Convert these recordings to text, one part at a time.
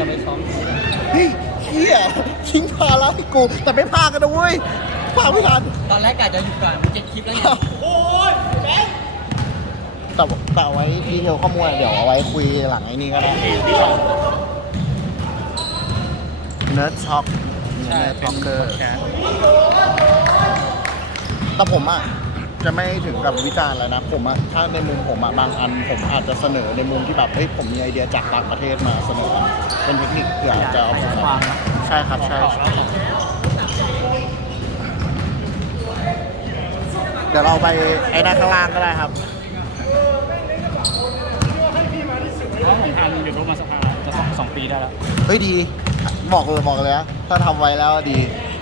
จะไปซ้อมเฮ้ยเฮียทิ้งภาระให้กู แต่ไม่พากันนะเว้ยพาไม่ทันตอนแรกกะจะหยุดก่อนเจ็ดคลิปแล้วไงแต่แต่เอาไว้ดีเทลข้อมูลอะเดี๋ยวเอาไว้คุยหลังไอ้นี่ก็ได้เนิร์ดช็อคใช่เนิร์ดเป็ช็อนกเกอร์แคสแต่ผมอะจะไม่ถึงกับวิจารณ์แล้วนะ ผมอะถ้าในมุมผมอะบางอัน ผมอาจจะเสนอในมุมที่แบบเฮ้ยผมมีไอเดียจากต่างประเทศมาเสนอ เป็นเทคนิคเผื่อจะเอาไปขยายความนะใช่ครับใช่ต่อแล้วต่อเดี๋ยวเราไปไอ้หน้าข้างล่างก็ได้ครับเพราะผมทำยูทูบมาสักพักแล้วจะสองสองปีได้แล้วเฮ้ยดีบอกเลยบอกเลยนะถ้าทำไว้แล้วดี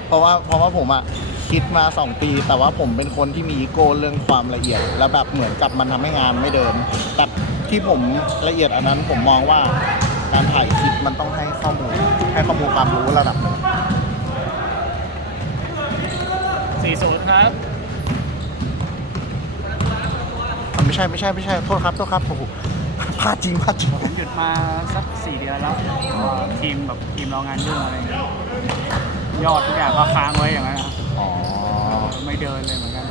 เพราะว่าเพราะว่าผมอะคิดมา 2 ปี แต่ว่าผมเป็นคนที่มีอีโก้เรื่องความละเอียด แล้วแบบเหมือนกับมันทำให้งานไม่เดิน แต่ที่ผมละเอียดอันนั้นผมมองว่า การถ่ายคลิปมันต้องให้ข้อมูล ให้ข้อมูลความรู้ระดับหนึ่งสี่ศูนย์ครับมันไม่ใช่ไม่ใช่ไม่ใช่โทษครับโทษครับโอ้โหพลาดจริงพลาดจริงผมหยุดมาสักสี่เดือนแล้วก็ทีมแบบทีมเรางานยุ่งอะไรอย่างเงี้ยยอดทุกอย่างก็ค้างไว้อย่างนั้นนะอ๋อไม่เดินเลยเหมือนกัน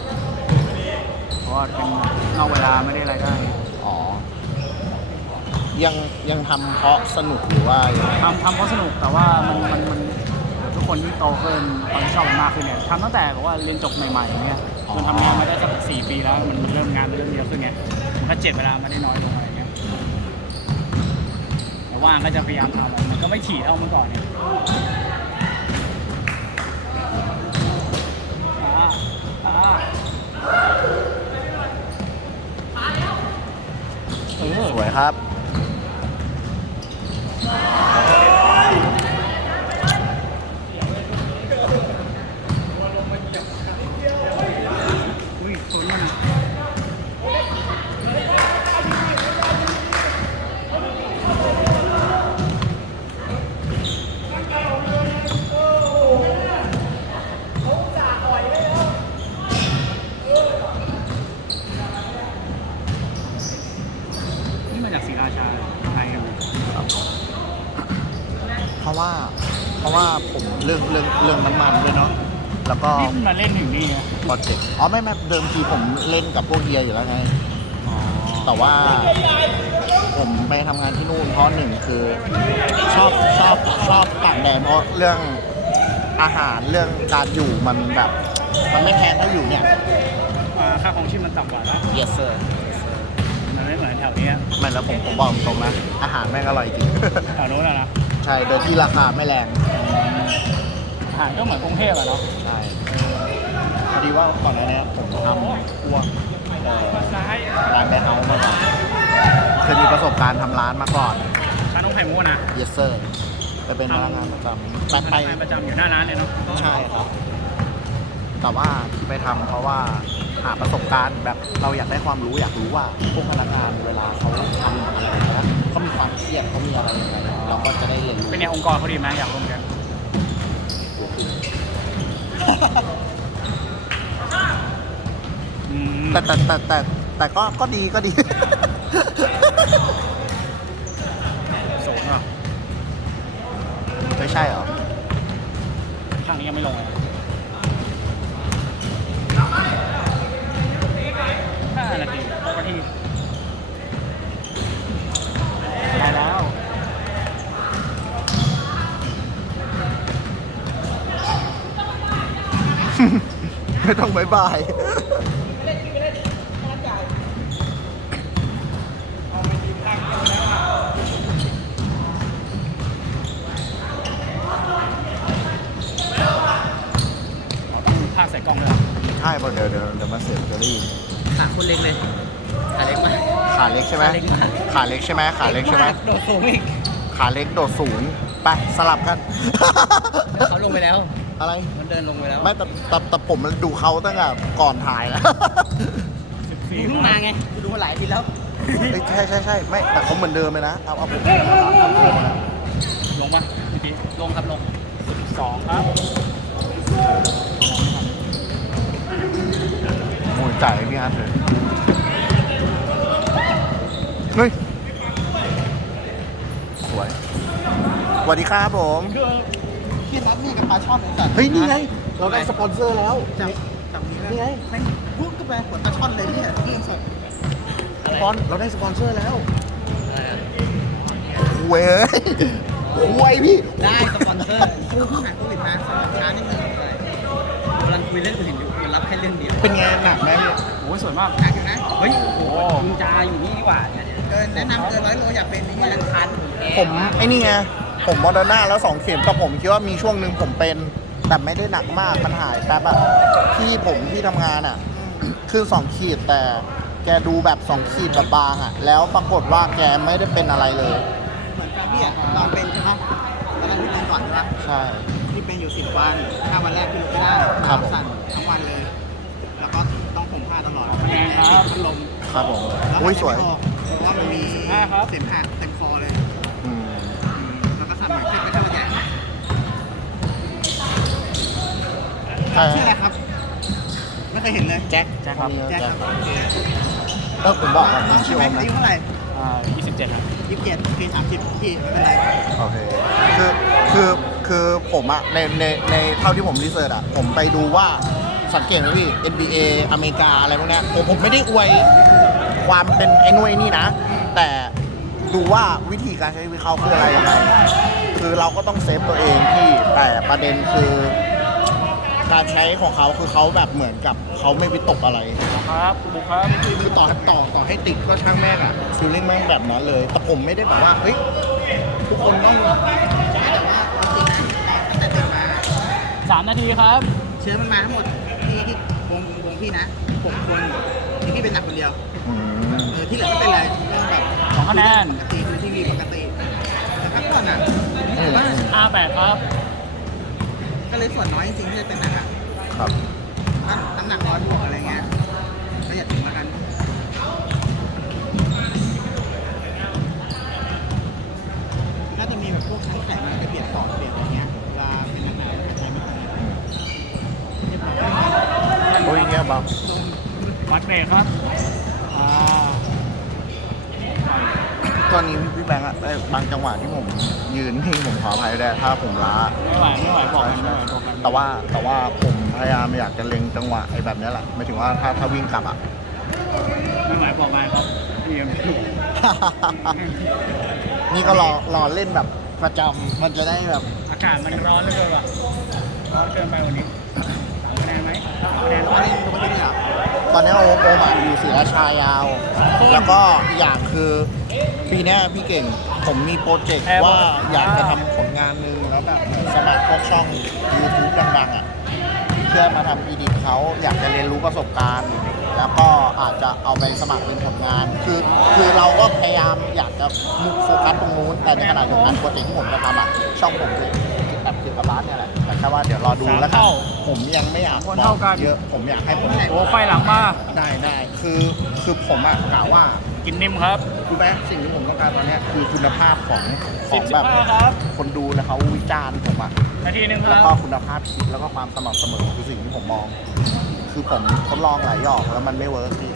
เพราะว่าเป็นนอกเวลาไม่ได้รายได้ อ๋อ ยังยังทำเพราะสนุกหรือว่ายังไงทำทำเพราะสนุกแต่ว่ามันมันมันทุกคนที่งโตขึ้นความที่ชอบมันมากขึ้นเนี่ยทำตั้งแต่แบบว่าเรียนจบใหม่ๆอย่างเงี้ยจนทำงานมาได้สักสี่ปีแล้วมันมันเริ่มงานมันเริ่มเยอะขึ้นไงมันก็เจ็ดเวลาไม่ได้น้อยลงอะไรเงี้ยแต่ว่างก็จะพยายามทำมันก็ไม่ถี่เท่าเมื่อก่อนเนี่ยอ่าอ่าเออสวยครับ อุ้ยตัวนี้นะ นี่มาจาก ศรีราชาไทยกันเลยเพราะว่าเพราะว่าผมเรื่องเรื่องเรื่องน้ำมันด้วยเนาะแล้วก็นี่มันมาเล่นถึงนี่ไงโปรเจกต์อ๋อไม่ไม่เดิมทีผมเล่นกับพวกเฮียอยู่แล้วไงแต่ว่าผมไปทำงานที่นู่นเพราะหนึ่งคือ ชอบชอบชอบต่างแดนเพราะเรื่องอาหารเรื่องการอยู่มันแบบ มันไม่แพงเท่าอยู่เนี่ย อ่าค่าของชีพมันต่ำกว่าแล้ว yes sir มัน ไม่เหมือนแถวเนี้ยไม่แล้วผมผมบอกตรงๆนะ อาหารแม่งอร่อยจริง แถวโน้นอะนะใช่โดยที่ราคาไม่แรงอาหารก็เหมือนกรุงเทพอะเนาะใช่พอดีว่าก่อนหน้านี้ผมทำพวกเอ่อซ้ายร้านแบร์เฮาส์มาก่อนเคยมีประสบการณ์ทำร้านมาก่อน ร้านน้องไข่มุกอะนะ yes sir ไปเป็นพนักงานประจำไปพไป นักงานประจำอยู่หน้าร้านเลยเนาะใช่ครับ แต่ว่าไปทำเพราะว่า หาประสบการณ์แบบเราอยากได้ความรู้อยากรู้ว่าพวกพนักงานเวลาเขาทำอะไรนะเขามีความเครียดเขามีอะไรยังไงเราก็จะได้เรียนรู้เป็นไงองค์กรเขาดีไหมอยากร่วมกันอืมแต่แต่แต่แต่แต่ก็ก็ดีก็ดี ไม่ต้องบายบายต้องภาคใส่กล้องเลยเหรอใช่ป่ะเดี๋ยวเดี๋ยวเดี๋ยวมาเสียจะได้ยินขาคุณเล็กเลยขาเล็กมากขาเล็กใช่ไหมขาเล็กมากขาเล็กใช่ไหมขาเล็กใช่ไหมโดดสูงอีกขาเล็กโดดสูงไปสลับกันเขาลงไปแล้ว อะไร มันเดินลงไปแล้วไม่แต่แต่แต่ผมมันดูเขาตั้งแต่ก่อนถ่ายแล้ว มึงเพิ่งมาไงกูดูมาหลายอาทีแล้ว เอ้ยใช่ใช่ใช่ไม่แต่เขาเหมือนเดิมเลยนะ เอาเอาผมลงปะเมื่อกี้ลงครับลงสองครับโอ้ยจ่ายให้พี่อาร์ตเลยเฮ้ย สวยสวัสดีครับผมเฮีย นัดนี่กับปลาช่อนไอ้สัตว์เฮ้ยนี่ไง เราได้สปอนเซอร์แล้วจับจับนี้นี่ไงแม่งพุ่งขึ้นไปหัวปลาช่อนเลยเนี่ยเฮียสัตว์สปอนเราได้สปอนเซอร์แล้วเว้ยคุยพี่ ได้สปอนเซอร์กูเพิ่งหายโควิดมาสองช้านิดนึงกำลังคุยเรื่องอื่นอยู่คือรับแค่เรื่องเดียว เป็นไงหนักไหมพี่โอ้ยสวยมากหนักอยู่นะ เฮ้ยโอ้โหมึงจาอยู่นี่ดีกว่าเกินแนะนำเกินร้อยโลอยากเป็นนี่ยันคันผมไอ้นี่ไง ผมมอเดอร์นาแล้วสองเข็มแต่ผมคิดว่ามีช่วงหนึ่งผมเป็นแต่ไม่ได้หนักมากมันหายแป๊บอะพี่ผมที่ทำงานอะขึ้นสองขีดแต่แกดูแบบสองขีดแบบบางอะแล้วปรากฏว่าแกไม่ได้เป็นอะไรเลย เหมือนแฟนพี่อะลองเป็นใช่ไหมตอนนั้นพี่เป็นก่อนใช่ไหมใช่พี่เป็นอยู่สิบวันถ้าวันแรกพี่ลุกไม่ได้ครับผม สั่นทั้งวันเลย แล้วก็ต้องผมผ้าตลอดคะแนนครับพัดลมครับผมแล้วอุ้ยสวยหาใจไม่ออกเพราะว่ามันมีห้าครับเสมหะเต็มคอเลย อืม แล้วก็สั่นหน่อยขึ้นไปแค่วันใหญ่ ใช่ชื่ออะไรครับ ไม่เคยเห็นเลยแจ็คแจ็คครับแจ็คครับเออผมบอกว่าน้องชื่ใช่อไหมโอมนะอายุเท่าไหร่อ่า27 ครับ ยี่สิบเจ็ดปีสามสิบพี่ไม่เป็นไรโอเคคือคือคือผมอะในในในเท่าที่ผมรีเสิร์ชอะผมไปดูว่าสังเกตไหมพี่ NBA อเมริกาอะไรพวกเนี้ยผมผมไม่ได้อวยความเป็นไอ้นุ่ยนี่นะ แต่ดูว่าวิธีการใช้ชีวิตเขาคืออะไรยังไงคือเราก็ต้องเซฟตัวเองพี่แต่ประเด็นคือ การใช้ของเขาคือเขาแบบเหมือนกับเขาไม่วิตกอะไร ครับบุกครับคือต่อต่อต่อให้ติดก็ช่างแม่งอะฟีลลิ่งแม่งแบบนั้นเลย แต่ผมไม่ได้แบบว่าเฮ้ยทุกคนต้องแต่ว่าจริงๆนะตั้งแต่เกิดมา3นาทีครับ เชื้อมันมาทั้งหมดที่ที่วงวงพี่นะหกคนที่พี่เป็นหนักคนเดียวอืมเออที่เหลือไม่เป็นไรเรื่องแบบสองคะแนน ปกติดูทีวีปกติแต่พักผ่อนอะแต่ว่า58ครับ ก็เลยส่วนน้อยจริงๆที่จะเป็นหนักอะครับถ้าน้ำหนักร้อยบวกอะไรเงี้ยก็อย่าถึงแล้วกันน่าจะมีแบบพวกชั้นไขมันจะเบียดต่อเบียดอะไรเงี้ยเวลาเป็นหนักๆหายใจไม่ทันเรียบร้อยโอ้ยเงี้ยบังวัดเบรกครับ อ่า ตอนนี้ พี่แบงค์อะเอ้ยบางจังหวะที่ผมยืนนิ่งผมขออภัยด้วยถ้าผมล้า ไม่ไหวไม่ไหวบอกกันไม่ไหวบอกกันแต่ว่าแต่ว่าผมพยายามอยากจะเล็งจังหวะไอ้แบบเนี้ยแหละหมายถึงว่าถ้าถ้าวิ่งกลับอะ ไม่ไหวบอกมาครับเรียมนี่ก็รอรอเล่นแบบประจำมันจะได้แบบ อากาศมันร้อนเหลือเกินว่ะร้อนเกินไปวันนี้สามคะแนนไหมสามคะแนนตอนนี้ดูไม่ได้เหรอ ตอนนี้โอโอมาอยู่ศรีราชายาว แล้วก็อีกอย่างคือปีเนี้ยพี่เก่งผมมีโปรเจกต์ว่าอยากจะทำผลงานหนึ่งแล้วแบบสมัครพวกช่อง YouTube ดังๆอะเพื่อมาทำอีดิทเขาอยากจะเรียนรู้ประสบการณ์ แล้วก็อาจจะเอาไปสมัครเป็นผลงาน คือคือเราก็พยายามอยากจะมุ่งโฟกัสตรงนู้นแต่ในขณะเดียวกันโปรเจกต์ที่ผมจะทำอะช่องผมคือแบบเกี่ยวกับร้านเนี่ยแหละ แต่แค่ว่าเดี๋ยวรอดูแล้วกันผมยังไม่อยากบอกเยอะผมอยากให้ผมโอ้ไฟหลังมาได้ได้คือคือผมอะกะว่ากินนิ่มครับคือแม้สิ่งที่ผมต้องการตอนเนี้ยคือคุณภาพของขสิอบงสิแบบบห้าครับคนดูแล้วเขาวิจารณ์ผมอะนาทีหนึ่งคแล้รัวบก็คุณภาพคลิปแล้วก็ความสม่ำเสมอคือสิ่งที่ผมมอง คือผมทดลองหลายหยอกแล้วมันไม่เวิร์กพี่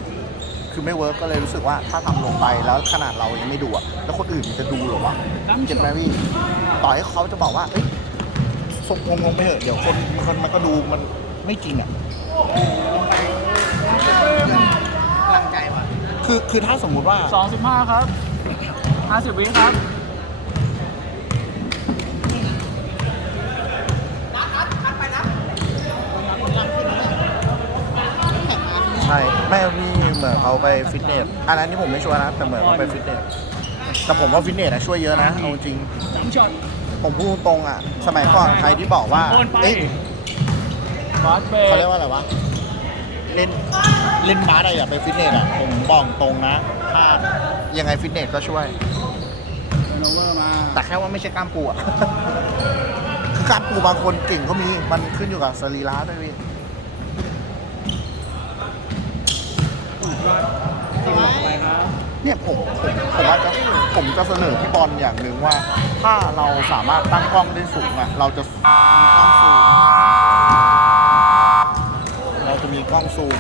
คือไม่เวิร์กก็เลยรู้สึกว่าถ้าทำลงไปแล้วขนาดเรายังไม่ดูอะแล้วคนอื่นจะดูเหรอวะเจ็บไหมพี่ต่อให้เขาจะบอกว่าเอ้ย ส่งงงๆไปเถอะเดี๋ยวคนคนมันก็ดูมันไม่จริงอะกำลังใจว่ะคือคือถ้าสมมุติว่า สองสิบห้าครับห้าสิบวิครับ ใช่แม่พี่เหมือนเขาไปฟิตเนสอันนั้นที่ผมไม่ชัวร์นะแต่เหมือนเขาไปฟิตเนสแต่ผมว่าฟิตเนสอะช่วยเยอะนะเอาจริงสามช็อต ผมพูดตรงอะสมัยก่อนใครที่บอกว่าโดนไปเอ๊ะวัดเบรเขาเรียกกว่าอะไรวะ เล่นเล่นบาสอะอย่าไปฟิตเนสอะผมบอกตรงนะ ถ้ายังไงฟิตเนสก็ช่วย โนเวอร์มาแต่แค่ว่าไม่ใช่กล้ามปูอะคือกล้ามปูบางคนเก่งก็มี มันขึ้นอยู่กับสรีระด้วยพี่ไปครับ เนี่ยผมผมผมว่าจะผมจะเสนอพี่บอลอย่างหนึ่งว่า ถ้าเราสามารถตั้งกล้องได้สูงอะเราจะมีกล้องซูมเราจะมีกล้องซูม